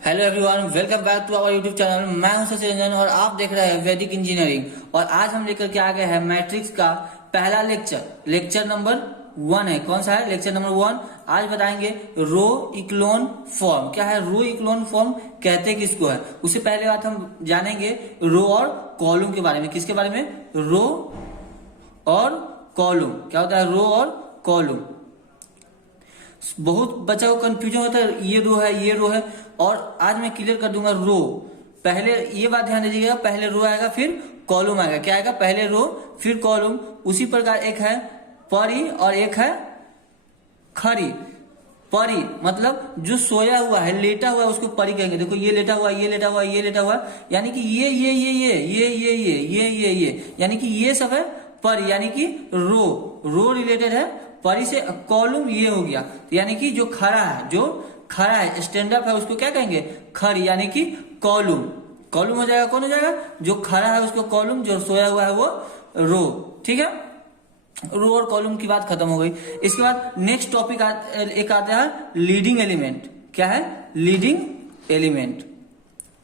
Hello everyone, welcome back to our YouTube channel. मैं हूं शशि रंजन और आप देख रहे हैं वैदिक इंजीनियरिंग। और आज हम लेकर के आ गए हैं मैट्रिक्स का पहला लेक्चर नंबर 1 है। कौन सा है? Lecture number 1। आज बताएंगे रो इक्लोन फॉर्म। क्या है रो इक्लोन फॉर्म? कहते किसको है? उससे पहले बात हम जानेंगे रो और कॉलम के बारे में। किसके बारे में? रो और कॉलम। क्या होता है रो और कॉलम? बहुत बच्चा को कंफ्यूजन होता है, ये रो है ये रो है। और आज मैं क्लियर कर दूंगा रो। पहले ये बात ध्यान दीजिएगा, पहले रो आएगा फिर कॉलम आएगा। क्या आएगा? पहले रो फिर कॉलम। उसी प्रकार एक है परी और एक है खरी। परी मतलब जो सोया हुआ है, लेटा हुआ है, उसको परी कहेंगे। देखो ये लेटा हुआ, ये लेटा हुआ, ये लेटा हुआ, यानी कि ये यानी कि ये सब है परी, यानी कि रो रिलेटेड है परी से। कॉलम ये हो गया, यानी कि जो खड़ा है स्टैंड अप है, उसको क्या कहेंगे? खरी, यानी कि कॉलम। कॉलम हो जाएगा, कौन हो जाएगा? जो खड़ा है उसको कॉलम, जो सोया हुआ है वो रो। ठीक है, रो और कॉलम की बात खत्म हो गई। इसके बाद नेक्स्ट टॉपिक एक आता है लीडिंग एलिमेंट। क्या है? Leading element.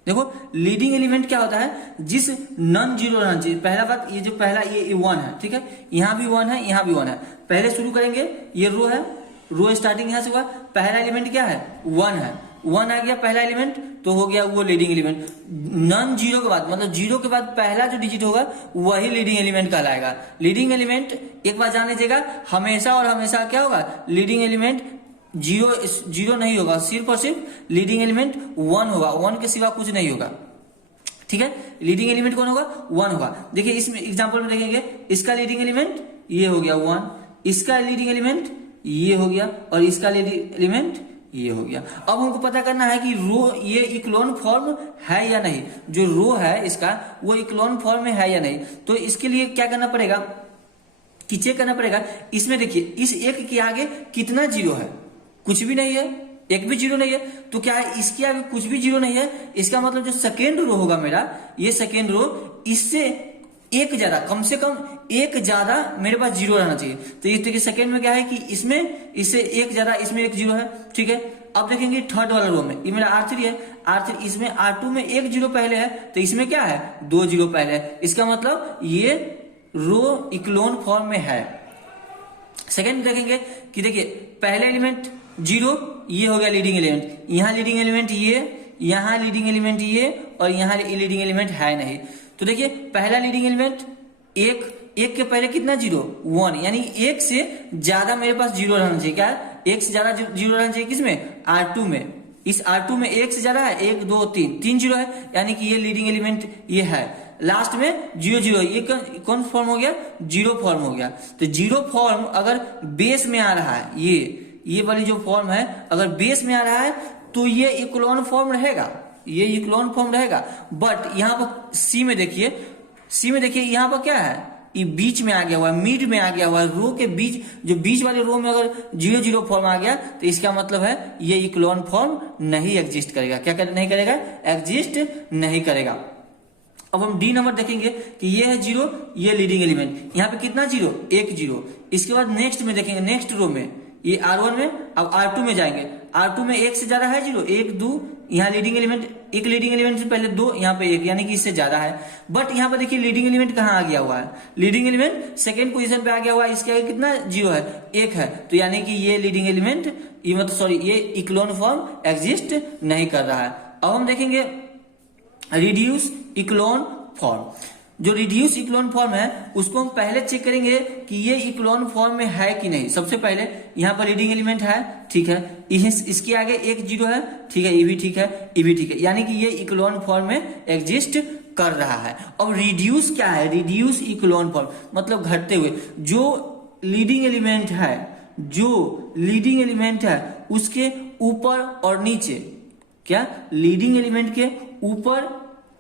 देखो लीडिंग एलिमेंट क्या होता है? जिस नॉन जीरो रहना चाहिए। पहला बात, ये जो पहला ये 1 है, ठीक है, यहाँ भी 1 है, यहाँ भी 1 है। पहले शुरू करेंगे, ये रो है, रो स्टार्टिंग यहां से हुआ। पहला एलिमेंट क्या है? 1 है। 1 आ गया पहला एलिमेंट, तो हो गया वो लीडिंग एलिमेंट। नॉन जीरो के बाद, मतलब जीरो के बाद पहला जो डिजिट होगा वही लीडिंग एलिमेंट कहलाएगा। लीडिंग एलिमेंट एक बार जान लीजिएगा, हमेशा और हमेशा क्या होगा? लीडिंग एलिमेंट जीरो नहीं होगा, सिर्फ और सिर्फ लीडिंग एलिमेंट 1 होगा। 1 के सिवा कुछ नहीं होगा। ठीक है, लीडिंग एलिमेंट कौन होगा? 1 होगा। देखिए इसमें एग्जांपल में देखेंगे, इसका लीडिंग एलिमेंट ये हो गया 1, इसका लीडिंग एलिमेंट ये हो गया, और इसका लीडिंग एलिमेंट ये हो गया। अब हमको पता करना है कि रो ये इक्लोन फॉर्म है या नहीं। जो रो है इसका वो इक्लोन फॉर्म में है या नहीं। तो इसके लिए क्या करना पड़ेगा कि चेक करना पड़ेगा। इसमें देखिए, इस एक के आगे कितना जीरो है? कुछ भी नहीं है, एक भी जीरो नहीं है। तो क्या है? इसके आगे कुछ भी जीरो नहीं है। इसका मतलब जो सेकेंड रो होगा मेरा, ये सेकेंड रो, इससे एक ज्यादा, कम से कम एक ज्यादा मेरे पास जीरो रहना चाहिए। तो इस देखिए सेकेंड में क्या है कि इसमें इससे एक ज्यादा, इसमें एक जीरो है। ठीक है, अब देखेंगे थर्ड वाला रो में, ये मेरा R3 है। R3 इसमें R2 में एक जीरो पहले है, तो इसमें क्या है? 2 जीरो पहले है। इसका मतलब ये रो इक्लोन फॉर्म में है। सेकेंड देखेंगे कि देखिए पहले एलिमेंट जीरो, ये हो गया लीडिंग एलिमेंट। यहाँ लीडिंग एलिमेंट ये, यहाँ लीडिंग एलिमेंट ये, और यहाँ लीडिंग एलिमेंट है नहीं। तो देखिए पहला लीडिंग एलिमेंट एक के पहले कितना जीरो? 1, यानी एक से ज्यादा मेरे पास जीरो रहना चाहिए। क्या है? एक से ज्यादा जीरो रहना चाहिए। किसमें? R2 में। इस R2 में एक से ज्यादा है, 1 2 3, 3 जीरो है, यानी कि ये लीडिंग एलिमेंट ये है। लास्ट में 0 0, ये कौन फॉर्म हो गया? जीरो फॉर्म हो गया। तो जीरो फॉर्म अगर बेस में आ रहा है, ये वाली जो फॉर्म है अगर बेस में आ रहा है, तो ये इक्लोन फॉर्म रहेगा, ये इक्लोन फॉर्म रहेगा। बट यहाँ पर सी में देखिए यहाँ पर क्या है? ये बीच में आ गया हुआ है, मिड में आ गया हुआ है। रो के बीच, जो बीच वाले रो में अगर 0 0 फॉर्म आ गया, तो इसका मतलब है ये इक्लोन फॉर्म नहीं एग्जिस्ट करेगा। नहीं करेगा? एग्जिस्ट नहीं करेगा। अब हम डी नंबर देखेंगे कि ये है जीरो, ये लीडिंग एलिमेंट। यहाँ पे कितना जीरो? 1 जीरो। इसके बाद नेक्स्ट में देखेंगे, नेक्स्ट रो में ये R1 में, अब R2 में जाएंगे। R2 में एक से ज्यादा है जीरो, 1 2, यहाँ लीडिंग एलिमेंट, एक लीडिंग एलिमेंट से पहले 2, यहाँ पे 1, यानी कि इससे ज्यादा है। बट यहाँ पे देखिए लीडिंग एलिमेंट कहाँ आ गया हुआ है? लीडिंग एलिमेंट सेकेंड पोजीशन पे आ गया हुआ है। इसके आगे कितना जीरो है? 1 है। तो यानी कि ये लीडिंग एलिमेंट, ये मतलब सॉरी, ये इक्लोन फॉर्म एग्जिस्ट नहीं कर रहा है। अब हम देखेंगे रिड्यूस इक्लोन फॉर्म। जो रिड्यूस इक्लोन फॉर्म है उसको हम पहले चेक करेंगे कि ये इक्लोन फॉर्म में है कि नहीं। सबसे पहले यहाँ पर लीडिंग एलिमेंट है, ठीक है, इसके आगे 1 जीरो है, ठीक है, ये भी ठीक है, ये भी ठीक है, यानी कि ये इक्लोन फॉर्म में एग्जिस्ट कर रहा है। अब रिड्यूस क्या है? रिड्यूस इक्लोन फॉर्म मतलब घटते हुए। जो लीडिंग एलिमेंट है उसके ऊपर और नीचे, क्या लीडिंग एलिमेंट के ऊपर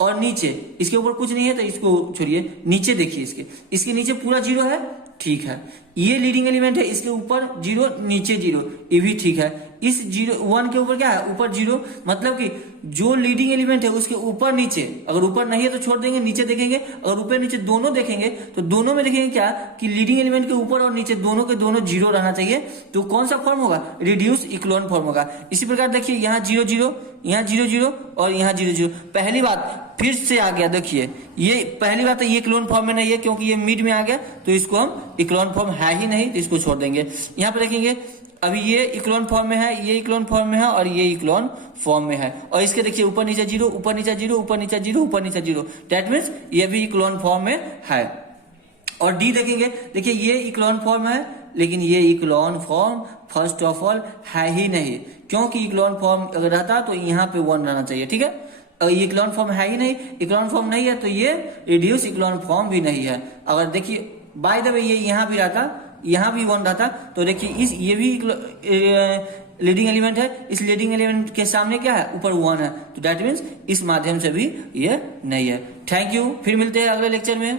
और नीचे, इसके ऊपर कुछ नहीं है तो इसको छोड़िए, नीचे देखिए, इसके नीचे पूरा जीरो है, ठीक है। ये लीडिंग एलिमेंट है, इसके ऊपर 0 नीचे 0, ये भी ठीक है। इस 1 के ऊपर क्या है, ऊपर 0, मतलब कि जो लीडिंग एलिमेंट है उसके ऊपर नीचे, अगर ऊपर नहीं है तो छोड़ देंगे, नीचे देखेंगे, अगर ऊपर नीचे दोनों देखेंगे तो दोनों में देखेंगे क्या कि लीडिंग एलिमेंट के ऊपर और नीचे दोनों के दोनों 0 रहना चाहिए। तो कौन सा फॉर्म होगा, रिड्यूस इक्लोन फॉर्म होगा। इसी प्रकार देखिए यहाँ 0 0, यहाँ 0 0 और यहाँ 0 0। पहली बात फिर से आ गया, देखिए ये पहली बात है, ये इक्लोन फॉर्म में नहीं है क्योंकि ये मिड में आ गया, तो इसको हम इक्लोन फॉर्म है ही नहीं, तो इसको छोड़ देंगे। यहाँ पे देखेंगे अभी ये इक्लोन फॉर्म में है, ये इक्लोन फॉर्म में है और ये इक्लोन फॉर्म में है। और इसके देखिए ऊपर नीचे 0, ऊपर नीचे 0, ऊपर नीचे 0, ऊपर नीचे 0, दैट मीन्स ये भी इक्लोन फॉर्म में है। और डी देखेंगे, देखिए ये इक्लोन फॉर्म है, लेकिन ये echelon form first of all है ही नहीं, क्योंकि इक्लोन फॉर्म अगर रहता तो यहाँ पे 1 रहना चाहिए, ठीक है। ये इक्लोन फॉर्म है ही नहीं, इक्लोन फॉर्म नहीं है तो ये रिड्यूस इक्लोन फॉर्म भी नहीं है। अगर देखिए बाय द वे ये यहाँ भी रहता, यहाँ भी 1 रहता, तो देखिए इस ये भी लीडिंग एलिमेंट है, इस लीडिंग एलिमेंट के सामने क्या है, ऊपर 1 है, तो दैट मीन्स इस माध्यम से भी ये नहीं है। थैंक यू, फिर मिलते हैं अगले लेक्चर में।